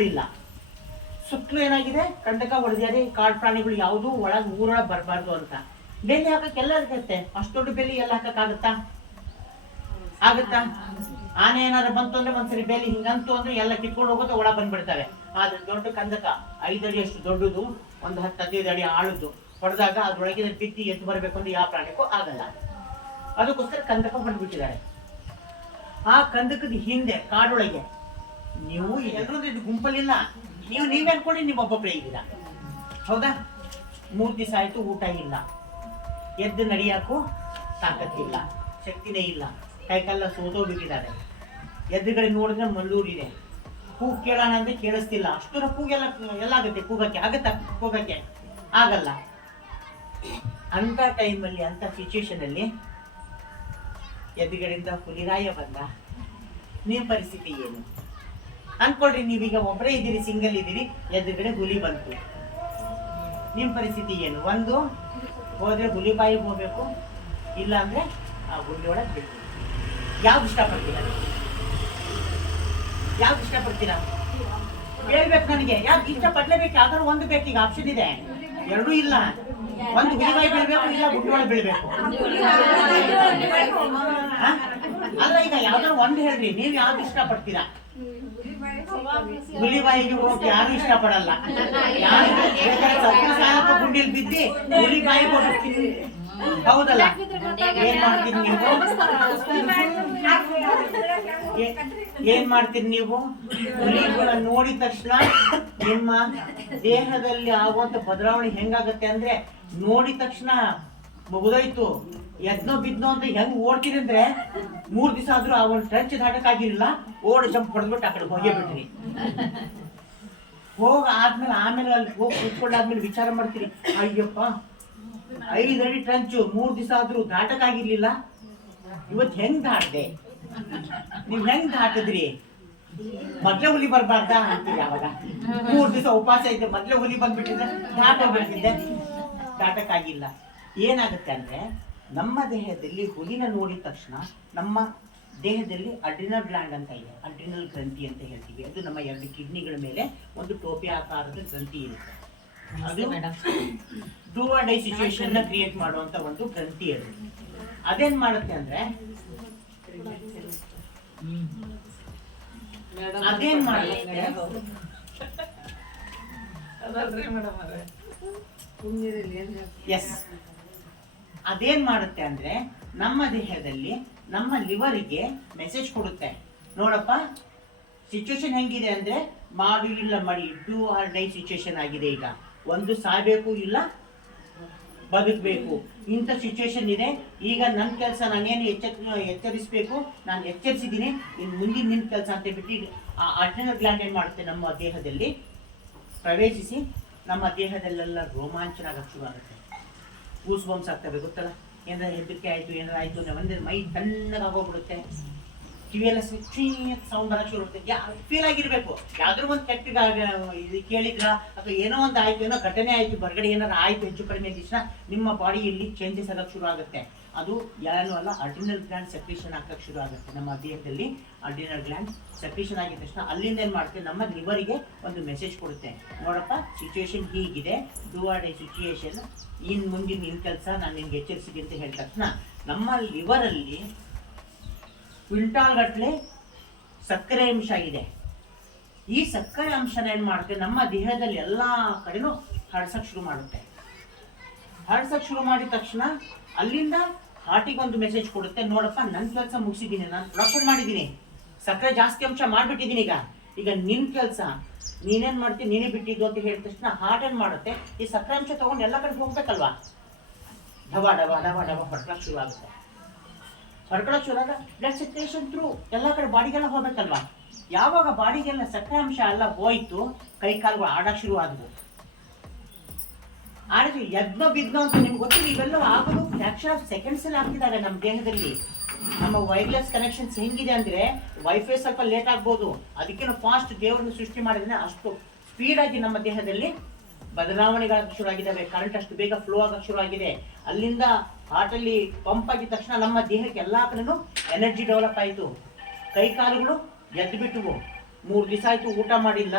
ಪ್ರಾಣಿಗಳಿಲ್ಲ. ಸುತ್ತಲೂ ಏನಾಗಿದೆ, ಕಂದಕ ಹೊಡೆದಿದೆ. ಕಾಡು ಪ್ರಾಣಿಗಳು ಯಾವುದು ಊರೊಳಗೆ ಬರಬಾರ್ದು ಅಂತ ಬೇಲಿ ಹಾಕಕ್ಕೆ ಎಲ್ಲ ಇರುತ್ತೆ. ಅಷ್ಟು ದೊಡ್ಡ ಬೇಲಿ ಎಲ್ಲ ಹಾಕಕ್ಕಾಗತ್ತಾ? ಆನೆ ಏನಾದ್ರು ಬಂತು ಅಂದ್ರೆ ಒಂದ್ಸರಿ ಬೇಲಿ ಹಿಂಗಂತು ಅಂದ್ರೆ ಎಲ್ಲ ಕಿತ್ಕೊಂಡು ಹೋಗುತ್ತೆ, ಒಳ ಬಂದ್ಬಿಡ್ತವೆ. ಆದ್ರೆ ದೊಡ್ಡ ಕಂದಕ 5 ಅಡಿ ಅಷ್ಟು ದೊಡ್ಡದು, ಒಂದು 10-15 ಅಡಿ ಆಳುದು ಹೊಡೆದಾಗ ಅದ್ರೊಳಗಿನ ಬಿತ್ತಿ ಎದ್ದು ಬರಬೇಕು ಅಂದ್ರೆ ಯಾವ ಪ್ರಾಣಿಗೂ ಆಗಲ್ಲ. ಅದಕ್ಕೋಸ್ಕರ ಕಂದಕ ಬಂದ್ಬಿಟ್ಟಿದ್ದಾರೆ. ಆ ಕಂದಕದ ಹಿಂದೆ ಕಾಡೊಳಗೆ ನೀವು ಎಲ್ಲರೂ ಇದು ಗುಂಪಲ್ಲಿಲ್ಲ, ನೀವೇ ಅನ್ಕೊಳ್ಳಿ, ನೀವು ಒಬ್ಬೊಬ್ಬರೇ ಇದ್ದೀರಾ. ಹೌದಾ? 3 ದಿವಸ ಆಯ್ತು, ಊಟ ಇಲ್ಲ, ಎದ್ದು ನಡಿಯಾಕು ತಾಕತ್ತಿಲ್ಲ, ಶಕ್ತಿನೇ ಇಲ್ಲ, ಕೈಕಾಲ ಸೋತೋಗ್ಬಿಟ್ಟಿದ್ದಾರೆ. ಎದ್ದುಗಡೆ ನೋಡಿದ್ರೆ ಮಲ್ಲೂರಿದೆ. ಕೂಗು ಕೇಳೋಣ ಅಂದ್ರೆ ಕೇಳಿಸ್ತಿಲ್ಲ. ಅಷ್ಟರ ಕೂಗೆಲ್ಲ ಎಲ್ಲಾಗುತ್ತೆ, ಕೂಗಕ್ಕೆ ಆಗಲ್ಲ. ಅಂತ ಟೈಮಲ್ಲಿ, ಅಂತ ಸಿಚುವೇಶನ್ ಅಲ್ಲಿ ಎದುರುಗಡೆಯಿಂದ ಹುಲಿರಾಯ ಬಂದ, ನಿಮ್ಮ ಪರಿಸ್ಥಿತಿ ಏನು ಅನ್ಕೊಳ್ರಿ. ನೀವೀಗ ಒಬ್ಬರೇ ಇದ್ದೀರಿ, ಸಿಂಗಲ್ ಇದ್ದೀರಿ, ಎದುರುಗಡೆ ಹುಲಿ ಬಂತು, ನಿಮ್ಮ ಪರಿಸ್ಥಿತಿ ಏನು? ಒಂದು ಹೋದ್ರೆ ಹುಲಿ ಬಾಯಿಗೆ ಹೋಗ್ಬೇಕು, ಇಲ್ಲ ಅಂದ್ರೆ ಆ ಹುಲಿ ಒಳಗೆ ಬೇಕು. ಯಾವ್ದು ಇಷ್ಟಪಡ್ತೀರಾ? ಹೇಳ್ಬೇಕು ನನಗೆ. ಯಾವ್ದು ಇಷ್ಟಪಡ್ಲೇಬೇಕು? ಯಾವ್ದಾದ್ರು ಒಂದು ಬೇಕು. ಈಗ ಆಪ್ಷನ್ ಇದೆ, ಎರಡೂ ಇಲ್ಲ. ಒಂದು ಹುಲಿ ಬಾಯಿ ಬೀಳ್ಬೇಕು, ಇಲ್ಲ ಗುಡ್ಡೆ ಒಳಗೆ ಬೀಳ್ಬೇಕು. ಅಲ್ಲ, ಈಗ ಯಾವ್ದಾದ್ರು ಒಂದು ಹೇಳ್ರಿ, ನೀವ್ ಯಾವ್ದು ಇಷ್ಟಪಡ್ತೀರಾ? ಹುಲಿ ಬಾಯಿಗೆ ಹೋಗಿ ಯಾರು ಇಷ್ಟಪಡಲ್ಲ. ಗುಂಡಿಲ್ ಬಿದ್ದಿ ಹುಲಿ ಬಾಯಿಗೆ ಹೋಗ್ತೀನಿ, ಹೌದಲ್ಲ? ಏನ್ ಮಾಡ್ತೀರಿ ನೀವು? ಹುಲಿಗಳನ್ನ ನೋಡಿದ ತಕ್ಷಣ ನಿಮ್ಮ ದೇಹದಲ್ಲಿ ಆಗುವಂತ ಬದಲಾವಣೆ ಹೆಂಗಾಗತ್ತೆ ಅಂದ್ರೆ, ನೋಡಿದ ತಕ್ಷಣ ಮುಗಿದೋಯ್ತು, ಎದ್ನೋ ಬಿದ್ನೋ ಅಂತ ಹೆಂಗ್ ಓಡ್ತೀರಿ ಅಂದ್ರೆ, 3 ದಿವಸ ಆದ್ರೂ ಆ ಒಂದು ಟ್ರೆಂಚ್ ದಾಟಕ್ಕಾಗಿರಲಿಲ್ಲ, ಓಡ್ ಜಂಪ್ ಹೊಡೆದ್ಬಿಟ್ಟು ಆ ಕಡೆ ಹೋಗೇ ಬಿಟ್ರಿ. ಆಮೇಲೆ ಅಲ್ಲಿ ಹೋಗಿ ಕೂತ್ಕೊಂಡಾದ್ಮೇಲೆ ವಿಚಾರ ಮಾಡ್ತೀರಿ, ಅಯ್ಯಪ್ಪ 5 ಅಡಿ ಟ್ರಂಚು 3 ದಿವಸ ಆದ್ರೂ ದಾಟಕ್ಕಾಗಿರ್ಲಿಲ್ಲ, ಇವತ್ತು ಹೆಂಗ್ ದಾಟ್ದೆ? ನೀವ್ ಹೆಂಗ್ ದಾಟಿದ್ರಿ? ಮೊದ್ಲೇ ಹುಲಿ ಬರ್ಬಾರ್ದಾ ಅಂತೀರಿ. ಅವಾಗ 3 ದಿವಸ ಉಪವಾಸ ಇದ್ದೆ, ಮೊದ್ಲೇ ಹುಲಿ ಬಂದ್ಬಿಟ್ಟಿದ್ರೆ ದಾಟೋಗ್ಬಿಟ್ಟಿದ್ದೆ, ದಾಟಕ್ಕಾಗಿಲ್ಲ. ಏನಾಗುತ್ತೆ ಅಂದ್ರೆ, ನಮ್ಮ ದೇಹದಲ್ಲಿ ಹುಲಿನ ನೋಡಿದ ತಕ್ಷಣ ನಮ್ಮ ದೇಹದಲ್ಲಿ ಅಡ್ರಿನಲ್ ಗ್ಲ್ಯಾಂಡ್ ಅಂತ ಇದೆ, ಅಡ್ರಿನಲ್ ಗ್ರಂಥಿ ಅಂತ ಹೇಳ್ತೀವಿ. ಅದು ನಮ್ಮ 2 ಕಿಡ್ನಿಗಳ ಮೇಲೆ ಒಂದು ಟೋಪಿ ಆಕಾರದ ಗ್ರಂಥಿ ಇರುತ್ತೆ. ಅದು ಡೂ ಆರ್ ಡೈ ಸಿಚುವೇಶನ್ ನ ಕ್ರಿಯೇಟ್ ಮಾಡುವಂತ ಒಂದು ಗ್ರಂಥಿ. ಅದೇನ್ ಮಾಡುತ್ತೆ ಅಂದ್ರೆ, ಅದೇನ್ ಮಾಡುತ್ತೆ ಅಂದ್ರೆ ನಮ್ಮ ದೇಹದಲ್ಲಿ ನಮ್ಮ ಲಿವರ್ಗೆ ಮೆಸೇಜ್ ಕೊಡುತ್ತೆ, ನೋಡಪ್ಪ ಸಿಚುವೇಶನ್ ಹೆಂಗಿದೆ ಅಂದ್ರೆ, ಮಾಡು ಇಲ್ಲ ಮಾಡಿ, ಡೂ ಆರ್ ಡೈ ಸಿಚುವೇಶನ್ ಆಗಿದೆ. ಈಗ ಒಂದು ಸಾಯ್ಬೇಕು ಇಲ್ಲ ಬದುಕಬೇಕು, ಇಂಥ ಸಿಚುವೇಶನ್ ಇದೆ. ಈಗ ನನ್ನ ಕೆಲಸ ನಾನೇನು ಎಚ್ಚರಿಸಬೇಕು, ನಾನು ಎಚ್ಚರಿಸಿದ್ದೀನಿ, ಇನ್ನು ಮುಂದಿನ ನಿನ್ನ ಕೆಲಸ ಅಂತ ಬಿಟ್ಟು ಆ ಅಡ್ರಿನಲ್ ಗ್ಲ್ಯಾಂಡ್ ಏನ್ ಮಾಡುತ್ತೆ, ನಮ್ಮ ದೇಹದಲ್ಲಿ ಪ್ರವೇಶಿಸಿ ನಮ್ಮ ದೇಹದಲ್ಲೆಲ್ಲ ರೋಮಾಂಚನ ಆಗಕ್ಕೆ ಶುರು ಆಗುತ್ತೆ. ಗೂಸ್ ಬಂಪ್ಸ್ ಆಗ್ತವೆ, ಗೊತ್ತಲ್ಲ? ಏನಾರ ಹೆದರಿಕೆ ಆಯ್ತು, ಏನಾರ ಆಯ್ತು, ಒಂದೇ ಮೈ ತಣ್ಣಗಾಗೋಗ್ಬಿಡುತ್ತೆ, ಕಿವಿಯೆಲ್ಲ ಸೌಂಡ್ ಬರಕ್ಕೆ ಶುರು ಆಗುತ್ತೆ. ಫೀಲ್ ಆಗಿರ್ಬೇಕು, ಯಾವ್ದಾದ್ರು ಒಂದು ಕೆಟ್ಟ ಕೇಳಿದ್ರ ಅಥವಾ ಏನೋ ಒಂದು ಆಯ್ತು, ಏನೋ ಘಟನೆ ಆಯ್ತು, ಹೊರಗಡೆ ಏನಾರು ಆಯ್ತು, ಹೆಚ್ಚು ಕಡಿಮೆ ದಿವಸ ನಿಮ್ಮ ಬಾಡಿಯಲ್ಲಿ ಚೇಂಜಸ್ ಆಗಕ್ಕೆ ಶುರು ಆಗುತ್ತೆ. ಅದು ಯಾರು ಅಲ್ಲ, ಅಡ್ರಿನಲ್ ಗ್ಲ್ಯಾಂಡ್ ಸೆಕ್ರೀಷನ್ ಆಗಕ್ಕೆ ಶುರು ಆಗುತ್ತೆ. ನಮ್ಮ ದೇಹದಲ್ಲಿ ಅಡ್ರಿನಲ್ ಗ್ಲ್ಯಾಂಡ್ ಸೆಕ್ರೀಷನ್ ಆಗಿದ ತಕ್ಷಣ ಅಲ್ಲಿಂದ ಏನ್ ಮಾಡುತ್ತೆ, ನಮ್ಮ ಲಿವರಿಗೆ ಒಂದು ಮೆಸೇಜ್ ಕೊಡುತ್ತೆ, ನೋಡಪ್ಪ ಸಿಚುವೇಶನ್ ಹೀಗಿದೆ, ಡೂ ಆರ್ ಡೈ ಸಿಚುವೇಶನ್, ಇನ್ ಮುಂದಿನ ನಿನ್ ಕೆಲಸ ನಾನು ನಿನ್ಗೆ ಎಚ್ಚರಿಸಿದೆ ಅಂತ ಹೇಳಿದ ತಕ್ಷಣ ನಮ್ಮ ಲಿವರಲ್ಲಿ ಕ್ವಿಂಟಾಲ್ ಗಟ್ಟಲೆ ಸಕ್ಕರೆ ಅಂಶ ಇದೆ. ಈ ಸಕ್ಕರೆ ಅಂಶನ ಏನ್ ಮಾಡುತ್ತೆ, ನಮ್ಮ ದೇಹದಲ್ಲಿ ಎಲ್ಲಾ ಕಡೆನೂ ಹರಡ್ಸಕ್ ಶುರು ಮಾಡುತ್ತೆ. ಹರಡ್ಸಕ್ ಶುರು ಮಾಡಿದ ತಕ್ಷಣ ಅಲ್ಲಿಂದ ಹಾರ್ಟಿಗೆ ಒಂದು ಮೆಸೇಜ್ ಕೊಡುತ್ತೆ, ನೋಡಪ್ಪ ನನ್ನ ಕೆಲಸ ಮುಗಿಸಿದ್ದೀನಿ, ನಾನು ಪ್ರೊಡಕ್ಷನ್ ಮಾಡಿದ್ದೀನಿ, ಸಕ್ಕರೆ ಜಾಸ್ತಿ ಅಂಶ ಮಾಡ್ಬಿಟ್ಟಿದ್ದೀನಿ, ಈಗ ನಿನ್ ಕೆಲಸ ನೀನೇನ್ ಮಾಡ್ತೀನಿ, ನೀನೇ ಬಿಟ್ಟಿದ್ದು ಅಂತ ಹೇಳಿದ ತಕ್ಷಣ ಹಾರ್ಟ್ ಏನ್ ಮಾಡುತ್ತೆ, ಈ ಸಕ್ಕರೆ ಅಂಶ ತಗೊಂಡು ಎಲ್ಲ ಕಡೆ ಹೋಗ್ಬೇಕಲ್ವಾ, ಡವ ಡವ ಡವ ಡವ ಹೊಡ್ಕೊಳಕ್ ಶುರು ಆಗುತ್ತೆ. ಹೊಡ್ಕೊಳಕ್ ಶುರು ಆಗ ಬ್ಲಡ್ ಸರ್ಕ್ಯುಲೇಷನ್ ಥ್ರೂ ಎಲ್ಲ ಕಡೆ ಬಾಡಿಗೆಲ್ಲ ಹೋಗ್ಬೇಕಲ್ವಾ. ಯಾವಾಗ ಬಾಡಿಗೆಲ್ಲ ಸಕ್ಕರೆ ಅಂಶ ಎಲ್ಲ ಹೋಯ್ತು, ಕೈ ಕಾಲುಗಳು ಆಡಕ್ ಶುರು ಆದ್ವು. ಆಡಿದ್ವಿ ಯಜ್ಞ ಬಿದ್ನೋ ಅಂತ ನಿಮ್ಗೆ ಗೊತ್ತಿಲ್ಲ, ಇವೆಲ್ಲ ಆಗೋದು ಫ್ರಾಕ್ಷನ್ ಆಫ್ ಸೆಕೆಂಡ್ಸ್ ಅಲ್ಲಿ ಆಗ್ತಿದಾಗ ನಮ್ಮ ದೇಹದಲ್ಲಿ. ನಮ್ಮ ವೈರ್ಲೆಸ್ ಕನೆಕ್ಷನ್ಸ್ ಹೆಂಗಿದೆ ಅಂದ್ರೆ, ವೈಫೈ ಸ್ವಲ್ಪ ಲೇಟ್ ಆಗ್ಬೋದು, ಅದಕ್ಕೇನು ಫಾಸ್ಟ್ ದೇವರನ್ನು ಸೃಷ್ಟಿ ಮಾಡಿದ್ರೆ ಅಷ್ಟು ಸ್ಪೀಡ್ ಆಗಿ ನಮ್ಮ ದೇಹದಲ್ಲಿ ಬದಲಾವಣೆಗಳಾಗ ಶುರು ಆಗಿದ್ದಾವೆ. ಕರೆಂಟ್ ಅಷ್ಟು ಬೇಗ ಫ್ಲೋ ಆಗಕ್ಕೆ ಶುರು ಆಗಿದೆ. ಅಲ್ಲಿಂದ ಹಾರ್ಟ್ ಅಲ್ಲಿ ಪಂಪ್ ಆಗಿದ ತಕ್ಷಣ ನಮ್ಮ ದೇಹಕ್ಕೆ ಎಲ್ಲಾ ಕಡೆನೂ ಎನರ್ಜಿ ಡೆವಲಪ್ ಆಯಿತು. ಕೈ ಕಾಲುಗಳು ಎದ್ದು ಬಿಟ್ಟವು, 3 ದಿವಸ ಆಯ್ತು ಊಟ ಮಾಡಿಲ್ಲ,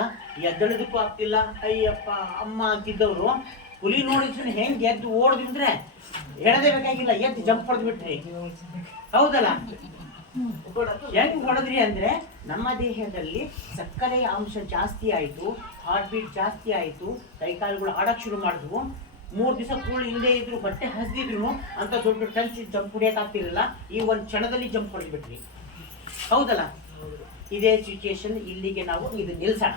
ಎದ್ದಳದಕ್ಕೂ ಆಗ್ತಿಲ್ಲ, ಅಯ್ಯಪ್ಪ ಅಮ್ಮ ಅಂತಿದ್ದವರು ಹುಲಿ ನೋಡಿದ್ರೆ ಹೆಂಗೆ ಎದ್ದು ಓಡಿದ್ರೆ ಹೇಳದೇ ಬೇಕಾಗಿಲ್ಲ, ಎದ್ದು ಜಂಪ್ ಹೊಡೆದು ಬಿಟ್ರಿ. ಹೌದಲ್ಲ? ಹೆಂಗ್ ಹೊಡೆದ್ರಿ ಅಂದ್ರೆ ನಮ್ಮ ದೇಹದಲ್ಲಿ ಸಕ್ಕರೆಯ ಅಂಶ ಜಾಸ್ತಿ ಆಯ್ತು, ಹಾರ್ಟ್ ಬೀಟ್ ಜಾಸ್ತಿ ಆಯ್ತು, ಕೈಕಾಲುಗಳು ಆಡಕ್ ಶುರು ಮಾಡಿದ್ವು. 3 ದಿವಸ ಕೂಳು ಇಲ್ಲದೆ ಇದ್ರು, ಬಟ್ಟೆ ಹಸಿದ್ರು ಅಂತ ದೊಡ್ಡ ಟಂಚ್ ಜಂಪ್ ಹೊಡಿಯಕ್ಕಾಗ್ತಿರಲಿಲ್ಲ. ಈ ಒಂದು ಕ್ಷಣದಲ್ಲಿ ಜಂಪ್ ಹೊಡೆದ್ಬಿಟ್ರಿ. ಹೌದಲ್ಲ? ಇದೇ ಸಿಚುಯೇಷನ್. ಇಲ್ಲಿಗೆ ನಾವು ಇದು ನಿಲ್ಸೋಣ.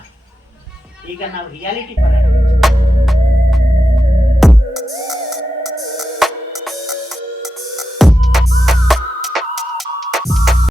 ಈಗ ನಾವು ರಿಯಾಲಿಟಿ ಬರೋಣ.